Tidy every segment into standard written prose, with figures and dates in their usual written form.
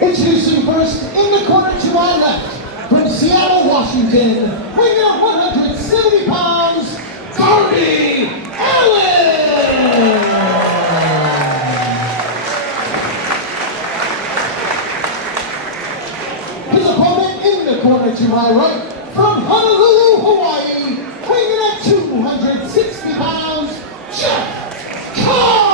Introducing first, in the corner to my left, from Seattle, Washington, weighing at 170 pounds, Darby Allin! His opponent in the corner to my right, from Honolulu, Hawaii, weighing at 260 pounds, Jeff Cobb!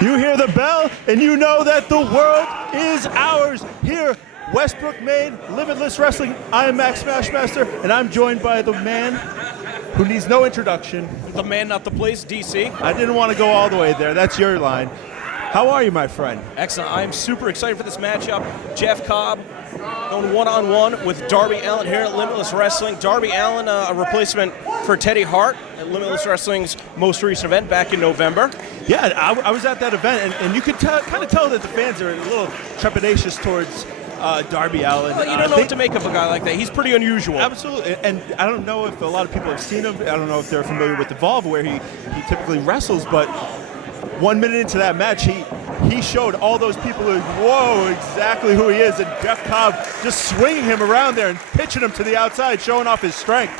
You hear the bell, and you know that the world is ours. Here, Westbrook, Maine, Limitless Wrestling. I am Max Smashmaster, and I'm joined by the man who needs no introduction. The man, not the place, DC. I didn't want to go all the way there. That's your line. How are you, my friend? Excellent. I'm super excited for this matchup. Jeff Cobb going one-on-one with Darby Allin here at Limitless Wrestling. Darby Allin, a replacement for Teddy Hart at Limitless Wrestling's most recent event back in November. Yeah, I was at that event, and you could kind of tell that the fans are a little trepidatious towards Darby Allin. Well, you don't know what to make of a guy like that. He's pretty unusual. Absolutely, and I don't know if a lot of people have seen him. I don't know if they're familiar with Evolve, where he typically wrestles, but 1 minute into that match, he showed all those people who, whoa, exactly who he is, and Jeff Cobb just swinging him around there and pitching him to the outside, showing off his strength.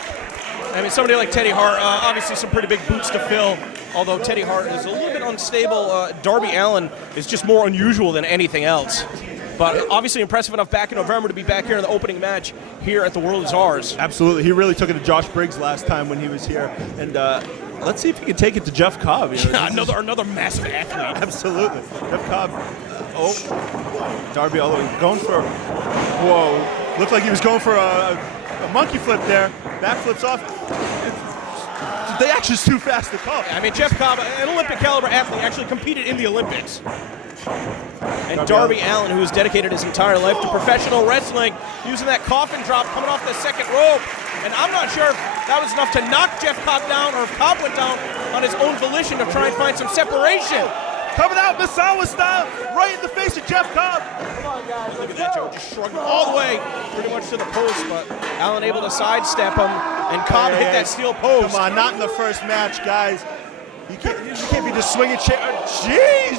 I mean, somebody like Teddy Hart, obviously some pretty big boots to fill, although Teddy Hart is a little bit unstable. Darby Allin is just more unusual than anything else. But obviously impressive enough back in November to be back here in the opening match here at The World Is Ours. Absolutely. He really took it to Josh Briggs last time when he was here. And let's see if he can take it to Jeff Cobb. You know, another massive athlete. Absolutely. Jeff Cobb. Darby Allin going for, whoa. Looked like he was going for a monkey flip there. Back flips off. The action's too fast to call. I mean, Jeff Cobb, an Olympic caliber athlete, actually competed in the Olympics. And Darby Allin, who has dedicated his entire life to professional wrestling, using that coffin drop coming off the second rope. And I'm not sure if that was enough to knock Jeff Cobb down or if Cobb went down on his own volition to try and find some separation. Coming out Misawa style, right in the face of Jeff Cobb. Come on, guys. Look at that, Joe, just shrugging all the way pretty much to the post, but Allin able to sidestep him, and Cobb hit that steel post. Come on, not in the first match, guys. You can't be just swinging chair. Jeez!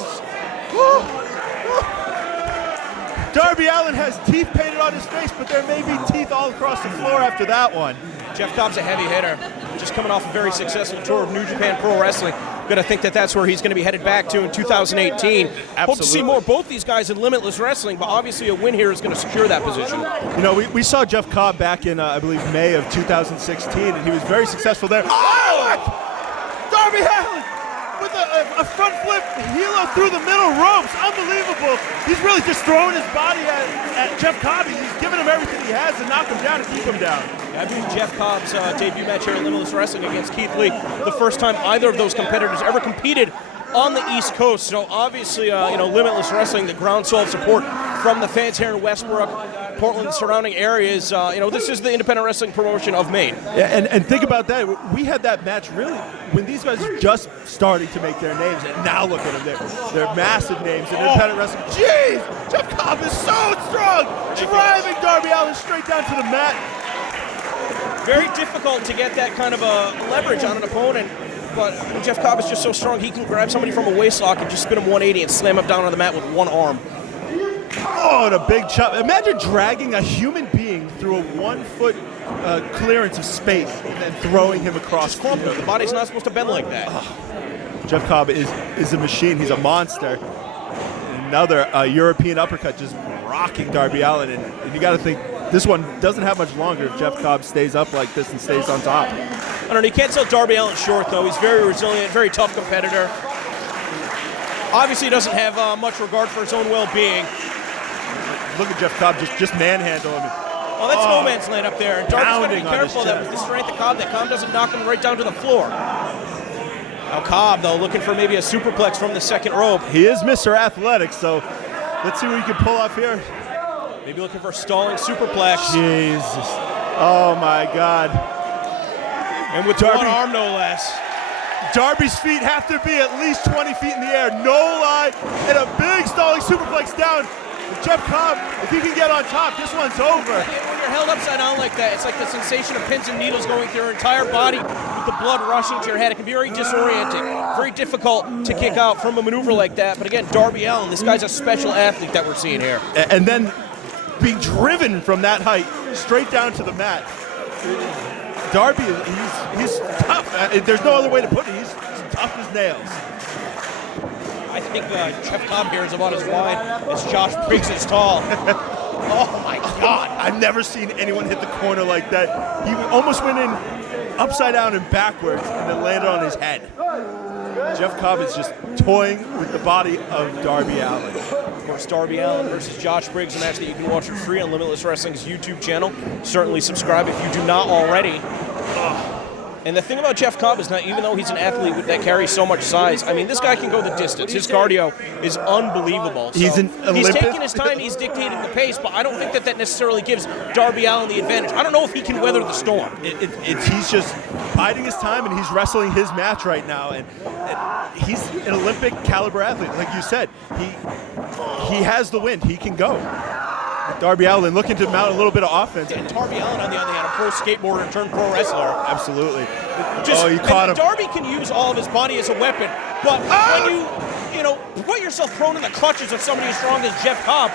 Darby Allin has teeth painted on his face, but there may be teeth all across the floor after that one. Jeff Cobb's a heavy hitter, just coming off a very successful tour of New Japan Pro Wrestling. Gonna think that that's where he's going to be headed back to in 2018. Absolutely. Hope to see more of both these guys in Limitless Wrestling, but obviously a win here is going to secure that position. You know, we saw Jeff Cobb back in, I believe, May of 2016, and he was very successful there. Oh! Darby Allin with a front flip helo through the middle ropes. Unbelievable. He's really just throwing his body at Jeff Cobb. He's giving him everything he has to knock him down and keep him down. I believe Jeff Cobb's debut match here at Limitless Wrestling against Keith Lee, the first time either of those competitors ever competed on the East Coast. So obviously, Limitless Wrestling, the groundswell of support from the fans here in Westbrook, Portland, and surrounding areas. This is the independent wrestling promotion of Maine. Yeah, and think about that. We had that match really when these guys are just starting to make their names, and now look at them. They're massive names in independent wrestling. Jeez! Jeff Cobb is so strong! Driving Darby Allin straight down to the mat. Very difficult to get that kind of a leverage on an opponent, but Jeff Cobb is just so strong, he can grab somebody from a waistlock and just spin him 180 and slam him down on the mat with one arm. Oh, and a big chop. Imagine dragging a human being through a 1 foot clearance of space and then throwing him across. Just clump him. The body's not supposed to bend like that. Jeff Cobb is a machine. He's a monster. Another European uppercut just rocking Darby Allin, and you got to think, this one doesn't have much longer if Jeff Cobb stays up like this and stays on top. I don't know, you can't sell Darby Allin short, though. He's very resilient, very tough competitor. Obviously, he doesn't have much regard for his own well-being. Look at Jeff Cobb just manhandle him. Oh, that's no man's land up there. And Darby's got to be careful that with the strength of Cobb, that Cobb doesn't knock him right down to the floor. Now Cobb, though, looking for maybe a superplex from the second rope. He is Mr. Athletic, so let's see what he can pull off here. Maybe looking for a stalling superplex. Jesus. Oh, my God. And with Darby, one arm, no less. Darby's feet have to be at least 20 feet in the air, no lie, and a big stalling superplex down. Jeff Cobb, if he can get on top, this one's over. When you're held upside down like that, it's like the sensation of pins and needles going through your entire body with the blood rushing to your head. It can be very disorienting, very difficult to kick out from a maneuver like that. But again, Darby Allin, this guy's a special athlete that we're seeing here. And then being driven from that height straight down to the mat. Darby, he's tough. There's no other way to put it. He's tough as nails. I think Jeff Cobb here is about as wide as Josh Briggs is tall. Oh my God. I've never seen anyone hit the corner like that. He almost went in upside down and backwards and then landed on his head. Jeff Cobb is just toying with the body of Darby Allin. Of course, Darby Allin versus Josh Briggs, a match that you can watch for free on Limitless Wrestling's YouTube channel. Certainly subscribe if you do not already. And the thing about Jeff Cobb is that even though he's an athlete that carries so much size, I mean, this guy can go the distance. His cardio is unbelievable. So He's taking his time, he's dictating the pace, but I don't think that necessarily gives Darby Allin the advantage. I don't know if he can weather the storm. He's just biding his time, and he's wrestling his match right now. And he's an Olympic caliber athlete. Like you said, he has the wind. He can go. Darby Allin looking to mount a little bit of offense. And Darby Allin, on the other hand, a pro skateboarder turned pro wrestler. Absolutely. He caught him. Darby can use all of his body as a weapon, but when you put yourself prone in the clutches of somebody as strong as Jeff Cobb,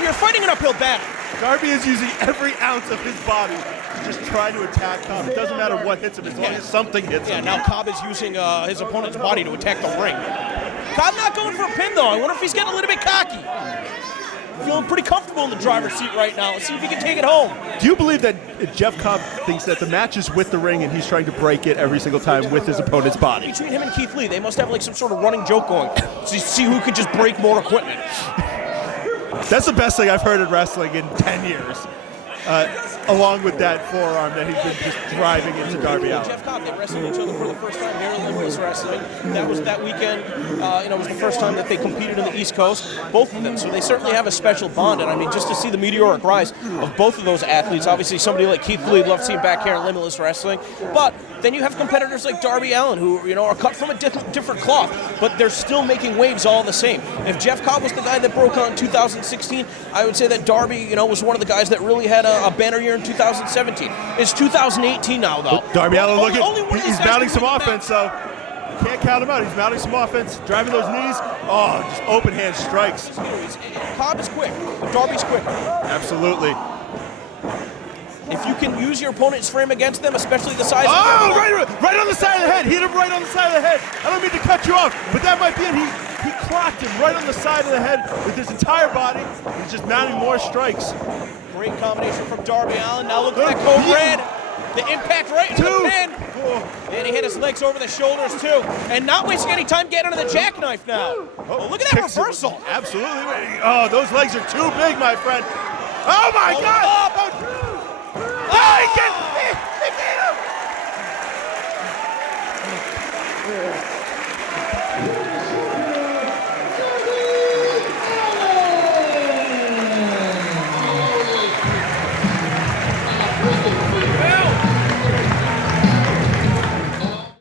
you're fighting an uphill battle. Darby is using every ounce of his body to just try to attack Cobb. It doesn't matter what hits him, as long as something hits him. Yeah, now Cobb is using his opponent's body to attack the ring. Cobb not going for a pin, though. I wonder if he's getting a little bit cocky. Feeling pretty comfortable in the driver's seat right now. Let's see if he can take it home. Do you believe that Jeff Cobb thinks that the match is with the ring and he's trying to break it every single time with his opponent's body? Between him and Keith Lee, they must have like some sort of running joke going. So see who can just break more equipment. That's the best thing I've heard in wrestling in 10 years. Along with that forearm that he's been just driving into Darby Allin. Jeff Cobb, they wrestled each other for the first time here in Limitless Wrestling. That was that weekend. It was the first time that they competed in the East Coast, both of them. So they certainly have a special bond. And I mean, just to see the meteoric rise of both of those athletes, obviously somebody like Keith Lee, love to see him back here in Limitless Wrestling. But then you have competitors like Darby Allin, who are cut from a different cloth, but they're still making waves all the same. If Jeff Cobb was the guy that broke out in 2016, I would say that Darby, was one of the guys that really had a banner year in 2017. It's 2018 now, though. Darby Allin looking, he's mounting some offense, so can't count him out. He's mounting some offense, driving those knees. Oh, just open hand strikes. Cobb is quick. Darby's quicker. Absolutely. If you can use your opponent's frame against them, especially the size of right on the side of the head. Hit him right on the side of the head. I don't mean to cut you off, but that might be it. He clocked him right on the side of the head with his entire body. He's just mounting more strikes. Great combination from Darby Allin. Now look at that code red. The impact right into the pin. And he hit his legs over the shoulders, too. And not wasting any time getting into the jackknife now. Oh, look at that reversal. Absolutely. Oh, those legs are too big, my friend. Oh, my God. He